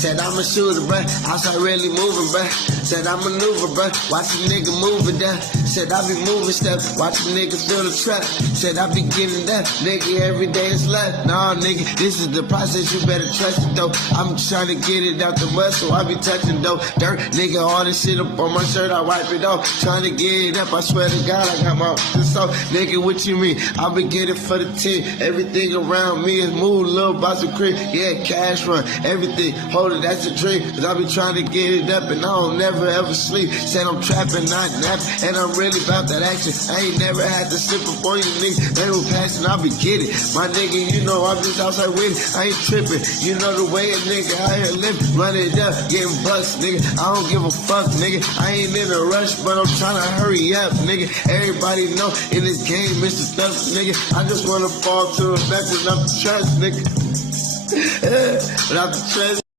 Said I'm a shooter, bruh. Outside really moving, bruh. Said I maneuver, bruh. Watch a nigga moving down. Said I be moving stuff. Watch a nigga feel the trap. Said I be getting that. Nigga, every day is left. Nah, nigga, this is the process. You better trust it, though. I'm trying to get it out the mud, so I be touching, though. Dirt, nigga, all this shit up on my shirt. I wipe it off. Trying to get it up. I swear to God, I got my so. Nigga, what you mean? I be getting for the team. Everything around me is move, little box of cream. Yeah, cash run. Everything. Hold it, that's a dream. Cause I be trying to get it up and I don't never ever sleep. Said I'm trapping, not napping, and I'm really about that action. I ain't never had to slip up on you niggas. They were passing, I be getting. My nigga, you know I'm just outside with it. I ain't tripping. You know the way a nigga out here living. Run it up, getting bust, nigga. I don't give a fuck, nigga. I ain't in a rush, but I'm trying to hurry up, nigga. Everybody know in this game, it's the stuff, nigga. I just wanna fall to the back without the trust, nigga. Without the trust.